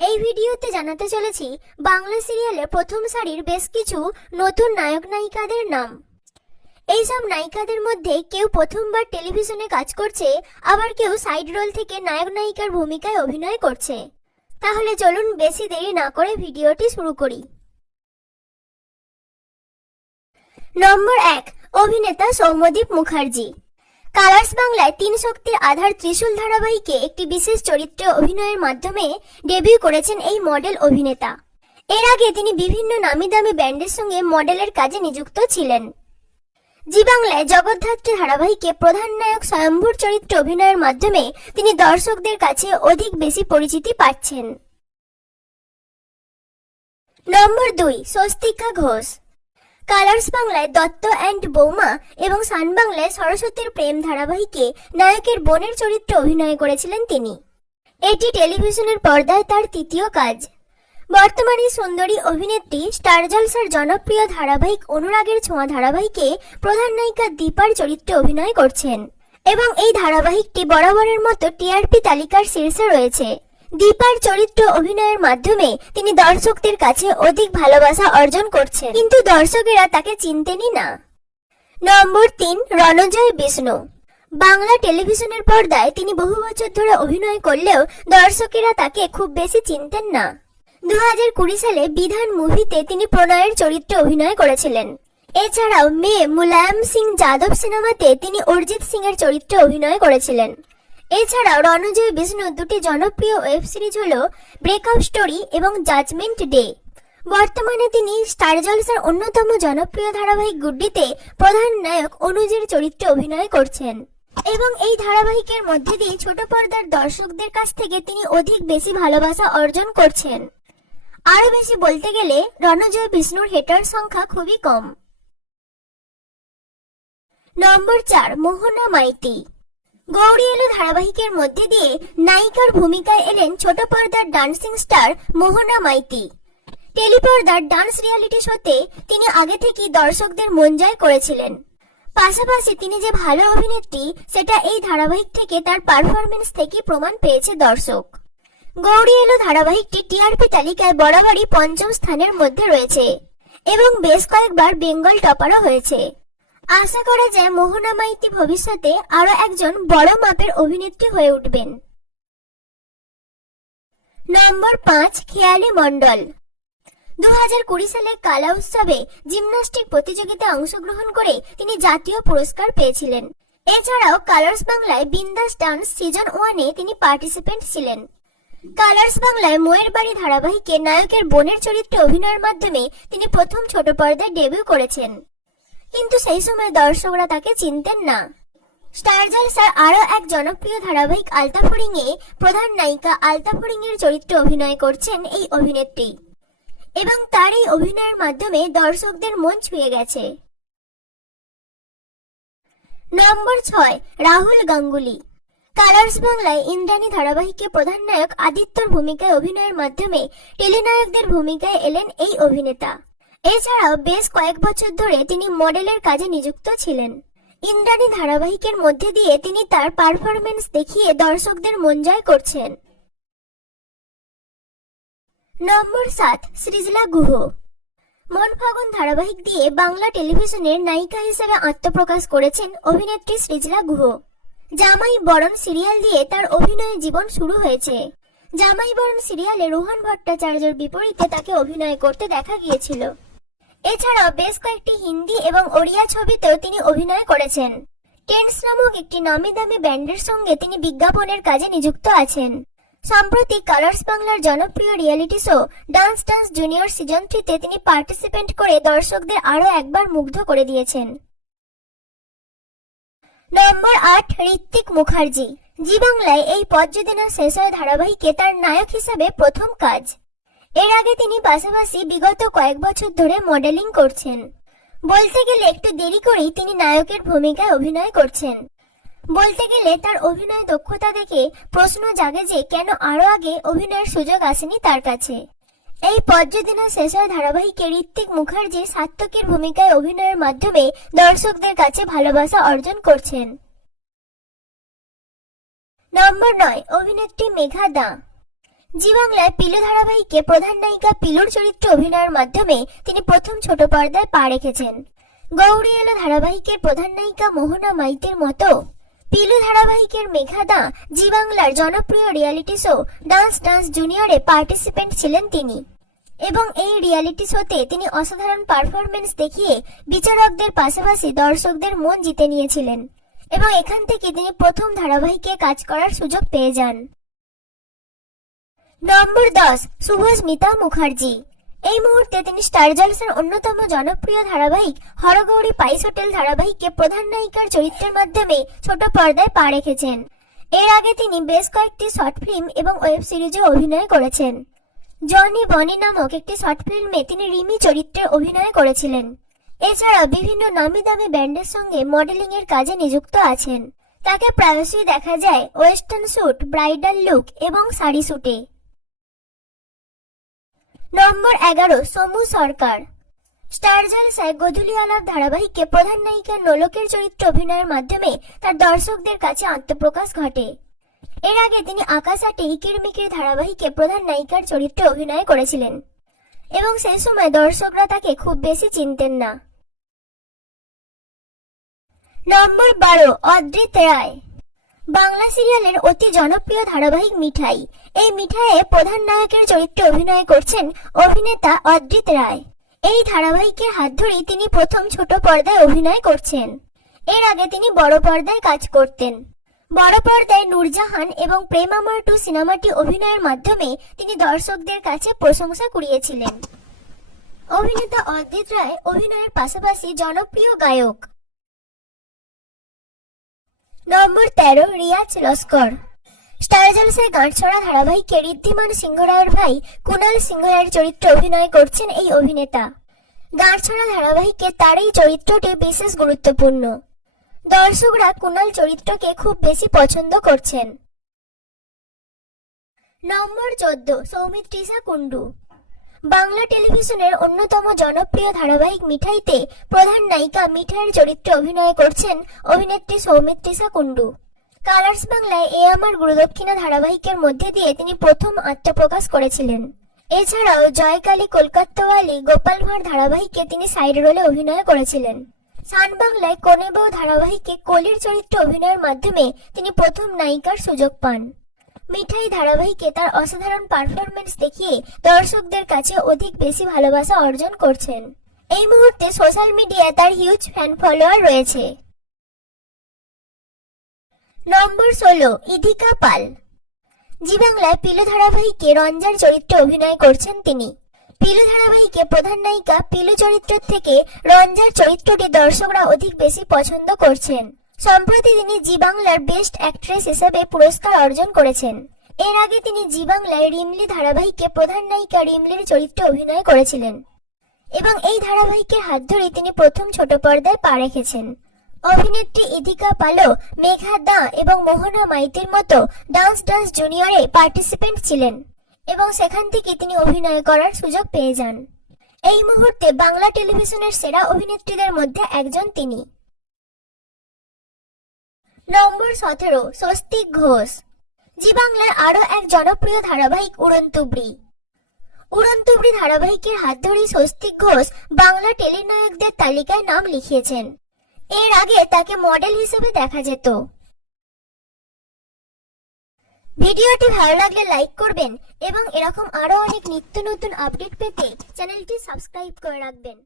এই ভিডিওতে জানাতে চলেছি বাংলা সিরিয়ালে প্রথম সারির বেশ কিছু নতুন নায়ক নায়িকাদের নাম। এই সব নায়িকাদের মধ্যে কেউ প্রথমবার টেলিভিশনে কাজ করছে, আবার কেউ সাইড রোল থেকে নায়ক নায়িকার ভূমিকায় অভিনয় করছে। তাহলে চলুন বেশি দেরি না করে ভিডিওটি শুরু করি। নম্বর 1, অভিনেতা সৌম্যদীপ মুখার্জি। কালার্স বাংলায় 3 শক্তির আধার ত্রিশূল ধারাবাহিকে একটি বিশেষ চরিত্রে অভিনয়ের মাধ্যমে ডেবিউ করেছেন এই মডেল অভিনেতা। এর আগে তিনি বিভিন্ন নামি দামি ব্যান্ডের সঙ্গে মডেলের কাজে নিযুক্ত ছিলেন। জি বাংলায় জগদ্ধাত্রী ধারাবাহিকে প্রধান নায়ক স্বয়ম্ভুর চরিত্রে অভিনয়ের মাধ্যমে তিনি দর্শকদের কাছে অধিক বেশি পরিচিতি পাচ্ছেন। নম্বর 2, স্বস্তিকা ঘোষ। কালার্স বাংলায় দত্ত অ্যান্ড বৌমা এবং সান বাংলায় সরস্বতীর প্রেম ধারাবাহিকে নায়কের বোনের চরিত্রে অভিনয় করেছিলেন তিনি। এটি টেলিভিশনের পর্দায় তার তৃতীয় কাজ। বর্তমানে সুন্দরী অভিনেত্রী স্টার জলসার জনপ্রিয় ধারাবাহিক অনুরাগের ছোঁয়া ধারাবাহিকে প্রধান নায়িকা দীপার চরিত্রে অভিনয় করছেন এবং এই ধারাবাহিকটি বরাবরের মতো টিআরপি তালিকার শীর্ষে রয়েছে। দীপার চরিত্র অভিনয়ের মাধ্যমে তিনি দর্শকদের কাছে অধিক ভালোবাসা অর্জন করছেন, কিন্তু দর্শকেরা তাকে চিনতেনই না। নম্বর 3, রণজয় বিষ্ণু। বাংলা টেলিভিশনের পর্দায় তিনি বহু বছর ধরে অভিনয় করলেও দর্শকেরা তাকে খুব বেশি চিনতেন না। 2020 সালে বিধান মুভিতে তিনি প্রণয়ের চরিত্রে অভিনয় করেছিলেন। এছাড়াও মেয়ে মুলায়ম সিং যাদব সিনেমাতে তিনি অরিজিৎ সিং এর চরিত্রে অভিনয় করেছিলেন। এছাড়াও রণজয় বিষ্ণুর দুটি জনপ্রিয় ওয়েব সিরিজ হল ব্রেকআপ স্টোরি এবং জাজমেন্ট ডে। বর্তমানে তিনি স্টার জলসার অন্যতম জনপ্রিয় ধারাবাহিক গুড্ডিতে প্রধান নায়ক অনুজের চরিত্রে অভিনয় করছেন এবং এই ধারাবাহিকের মধ্যে দিয়ে ছোট পর্দার দর্শকদের কাছ থেকে তিনি অধিক বেশি ভালোবাসা অর্জন করছেন। আরো বেশি বলতে গেলে রণজয় বিষ্ণুর হেটার সংখ্যা খুবই কম। নম্বর 4, মোহনা মাইতি। গৌরী এলো ধারাবাহিকের মধ্যে দিয়ে নায়িকার ভূমিকায় এলেন ছোট পর্দার ডান্সিং স্টার মোহনা মাইতি। টেলিপর্দার ডান্স রিয়ালিটি শোতে তিনি আগে থেকেই দর্শকদের মন জয় করেছিলেন। পাশাপাশি তিনি যে ভালো অভিনেত্রী সেটা এই ধারাবাহিক থেকে তার পারফরমেন্স থেকে প্রমাণ পেয়েছে দর্শক। গৌরী এলো ধারাবাহিকটি টিআরপি তালিকায় বরাবরই 5ম স্থানের মধ্যে রয়েছে এবং বেশ কয়েকবার বেঙ্গল টপারও হয়েছে। আশা করা যায় মোহনা মাইতি ভবিষ্যতে আরো একজন বড় মাপের অভিনেত্রী হয়ে উঠবেন। নম্বর 5, খেয়ালি মণ্ডল। 2020 সালে কালা উৎসবে জিমন্যাস্টিক প্রতিযোগিতায় অংশগ্রহণ করে তিনি জাতীয় পুরস্কার পেয়েছিলেন। এছাড়াও কালার্স বাংলায় বিন্দাস ডান্স সিজন 1-এ তিনি পার্টিসিপেন্ট ছিলেন। কালার্স বাংলায় মোয়ের বাড়ি ধারাবাহিকে নায়কের বোনের চরিত্রে অভিনয়ের মাধ্যমে তিনি প্রথম ছোট পর্দায় ডেবিউ করেছেন, কিন্তু সেই সময় দর্শকরা তাকে চিনতেন না। স্টার জলসার আরো এক জনপ্রিয় ধারাবাহিক আলতা ফড়িং-এ প্রধান নায়িকা আলতা ফড়িং এর চরিত্রে অভিনয় করছেন এই অভিনেত্রী এবং তার এই অভিনয়ের মাধ্যমে দর্শকদের মন ছুঁয়ে গেছে। নম্বর 6, রাহুল গাঙ্গুলি। কালার্স বাংলায় ইন্দ্রাণী ধারাবাহিকে প্রধান নায়ক আদিত্যর ভূমিকায় অভিনয়ের মাধ্যমে টেলিনায়কদের ভূমিকায় এলেন এই অভিনেতা। এছাড়াও বেশ কয়েক বছর ধরে তিনি মডেলের কাজে নিযুক্ত ছিলেন। ইন্দ্রাণী ধারাবাহিকের মধ্যে দিয়ে তিনি তার পারফরমেন্স দেখিয়ে দর্শকদের মন জয় করছেন। নম্বর 7, সৃজলা গুহ। মন ফাগুন ধারাবাহিক দিয়ে বাংলা টেলিভিশনের নায়িকা হিসেবে আত্মপ্রকাশ করেছেন অভিনেত্রী সৃজলা গুহ। জামাই বরণ সিরিয়াল দিয়ে তার অভিনয় জীবন শুরু হয়েছে। জামাই বরণ সিরিয়ালে রোহন ভট্টাচার্যের বিপরীতে তাকে অভিনয় করতে দেখা গিয়েছিল। এছাড়াও বেশ কয়েকটি হিন্দি এবং ওড়িয়া ছবিতেও তিনি অভিনয় করেছেন। টেন্স নামক একটি নামি দামি ব্যান্ডের সঙ্গে তিনি বিজ্ঞাপনের কাজে নিযুক্ত আছেন। সম্প্রতি কালার্স বাংলার জনপ্রিয় reality show dance dance junior season 3-তে তিনি পার্টিসিপেন্ট করে দর্শকদের আরো একবার মুগ্ধ করে দিয়েছেন। নম্বর 8, ঋত্বিক মুখার্জি। জি বাংলায় এই পদ্মদিনা শেষ হয় ধারাবাহিকে তার নায়ক হিসেবে প্রথম কাজ। এর আগে তিনি পাশাপাশি বিগত কয়েক বছর ধরে মডেলিং করছেন। বলতে গেলে একটু দেরি করেই তিনি নায়কের ভূমিকায় অভিনয় করছেন। বলতে গেলে তার অভিনয় দক্ষতা দেখে প্রশ্ন জাগে যে কেন আরো আগে অভিনয়ের সুযোগ আসেনি তার কাছে। এই পদ্মদিনা শেষ হয় ধারাবাহিকে ঋত্বিক মুখার্জি সার্থকের ভূমিকায় অভিনয়ের মাধ্যমে দর্শকদের কাছে ভালোবাসা অর্জন করছেন। নম্বর 9, অভিনেত্রী মেঘা দা। জি বাংলায় পিলু ধারাবাহিকে প্রধান নায়িকা পিলুর চরিত্রে অভিনয়ের মাধ্যমে তিনি প্রথম ছোট পর্দায় পা রেখেছেন। গৌরী এলো ধারাবাহিকের প্রধান নায়িকা মোহনা মাইতির মতো পিলু ধারাবাহিকের মেঘাদা জি বাংলার জনপ্রিয় রিয়েলিটি শো ডান্স ডান্স জুনিয়রে পার্টিসিপেন্ট ছিলেন তিনি এবং এই রিয়েলিটি শোতে তিনি অসাধারণ পারফরমেন্স দেখিয়ে বিচারকদের পাশাপাশি দর্শকদের মন জিতে নিয়েছিলেন এবং এখান থেকে তিনি প্রথম ধারাবাহিকে কাজ করার সুযোগ পেয়ে যান। নম্বর 10, শুভস্মিতা মুখার্জি। এই মুহূর্তে তিনি স্টার জলসার অন্যতম জনপ্রিয় ধারাবাহিক হরগৌরী পাইস হোটেল ধারাবাহিকে প্রধান নায়িকার চরিত্রের মাধ্যমে ছোট পর্দায় পা রেখেছেন। এর আগে তিনি বেশ কয়েকটি শর্ট ফিল্ম এবং ওয়েব সিরিজে অভিনয় করেছেন। জনি বনি নামক একটি শর্ট ফিল্মে তিনি রিমি চরিত্রে অভিনয় করেছিলেন। এছাড়া বিভিন্ন নামি দামি ব্যান্ডের সঙ্গে মডেলিং এর কাজে নিযুক্ত আছেন। তাকে প্রায়শই দেখা যায় ওয়েস্টার্ন স্যুট, ব্রাইডাল লুক এবং শাড়ি স্যুটে। নম্বর 11, সমু সরকার। স্টার জলসায় গধূলি আলাপ ধারাবাহিকে প্রধান নায়িকা নোলকের চরিত্রে অভিনয়ের মাধ্যমে তার দর্শকদের কাছে আত্মপ্রকাশ ঘটে। এর আগে তিনি আকাশ আটে ইকির মিকির ধারাবাহিকে প্রধান নায়িকার চরিত্রে অভিনয় করেছিলেন এবং সেই সময় দর্শকরা তাকে খুব বেশি চিনতেন না। নম্বর 12, অদ্রিত রায়। বাংলা সিরিয়ালের অতি জনপ্রিয় ধারাবাহিক মিঠাই, এই মিঠাইয়ে প্রধান নায়কের চরিত্রে অভিনয় করছেন অভিনেতা অদ্রিত রায়। এই ধারাবাহিকের হাত ধরেই তিনি প্রথম ছোট পর্দায় অভিনয় করছেন। এর আগে তিনি বড় পর্দায় কাজ করতেন। বড় পর্দায় নূরজাহান এবং প্রেম আমার 2 সিনেমাটি অভিনয়ের মাধ্যমে তিনি দর্শকদের কাছে প্রশংসা কুড়িয়েছিলেন। অভিনেতা অদ্রিত রায় অভিনয়ের পাশাপাশি জনপ্রিয় গায়ক। নম্বর 13, রিয়াজ লস্কর। স্টার জলসায় গাঁটছড়া ধারাবাহিকে ঋদ্ধিমান সিংহ রায়ের ভাই কুনাল সিংহ রায়ের চরিত্রে অভিনয় করছেন এই অভিনেতা। গাঁটছড়া ধারাবাহিকে তার এই চরিত্রটি বিশেষ গুরুত্বপূর্ণ। দর্শকরা কুনাল চরিত্রকে খুব বেশি পছন্দ করছেন। নম্বর 14, সৌমিত্রিষা কুন্ডু। বাংলা টেলিভিশনের অন্যতম জনপ্রিয় ধারাবাহিক মিঠাইতে প্রধান নায়িকা মিঠাইয়ের চরিত্রে অভিনয় করছেন অভিনেত্রী সৌমিত্রিষা কুন্ডু। কালার্স বাংলায় এ আমার গুরুদক্ষিণা ধারাবাহিকের মধ্যে দিয়ে তিনি প্রথম আত্মপ্রকাশ করেছিলেন। এছাড়াও জয়কালী কলকাতাওয়ালি গোপাল ভাঁড় ধারাবাহিকে তিনি সাইড রোলে অভিনয় করেছিলেন। সান বাংলায় কোনে বউ ধারাবাহিকে কলির চরিত্রে অভিনয়ের মাধ্যমে তিনি প্রথম নায়িকার সুযোগ পান। মিঠাই ধারাবাহিকে তার অসাধারণ পারফরমেন্স দেখিয়ে দর্শকদের কাছে অধিক বেশি ভালোবাসা অর্জন করছেন। এই মুহূর্তে সোশ্যাল মিডিয়ায় তার হিউজ ফ্যান ফলোয়ার রয়েছে। নম্বর 16, ইধিকা পাল। জি বাংলায় পিলু ধারাবাহিকে রঞ্জার চরিত্রে অভিনয় করছেন তিনি। পিলু ধারাবাহিকে প্রধান নায়িকা পিলু চরিত্র থেকে রঞ্জার চরিত্রটি দর্শকরা অধিক বেশি পছন্দ করছেন। সম্প্রতি তিনি জি বাংলার বেস্ট অ্যাক্ট্রেস হিসেবে পুরস্কার অর্জন করেছেন। এর আগে তিনি জি বাংলায় রিমলি ধারাবাহিকে প্রধান নায়িকা রিমলির চরিত্রে অভিনয় করেছিলেন এবং এই ধারাবাহিকের হাত ধরে তিনি প্রথম ছোট পর্দায় পা রেখেছেন। অভিনেত্রী ইধিকা পালও মেঘা দা এবং মোহনা মাইতির মতো ডান্স ডান্স জুনিয়রে পার্টিসিপেন্ট ছিলেন এবং সেখান থেকে তিনি অভিনয় করার সুযোগ পেয়ে যান। এই মুহূর্তে বাংলা টেলিভিশনের সেরা অভিনেত্রীদের মধ্যে একজন তিনি। নম্বর 17, স্বস্তিক ঘোষ। জি বাংলার আরো এক জনপ্রিয় ধারাবাহিক উড়নতুবড়ি। উড়নতুবড়ি ধারাবাহিকের হাত ধরেই স্বস্তিক ঘোষ বাংলা টেলিনায়কদের তালিকায় নাম লিখিয়েছেন। এর আগে তাকে মডেল হিসেবে দেখা যেত। ভিডিওটি ভালো লাগলে লাইক করবেন এবং এরকম আরো অনেক নিত্য নতুন আপডেট পেতে চ্যানেলটি সাবস্ক্রাইব করে রাখবেন।